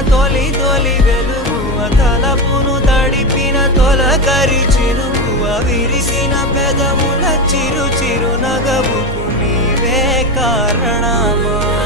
తొలి తొలి వెలుగువ తలపును తడిపిన తొలకరి చిరుకువ విరిసిన పెదముల చిరు చిరు నగవుకు నీవే కారణమా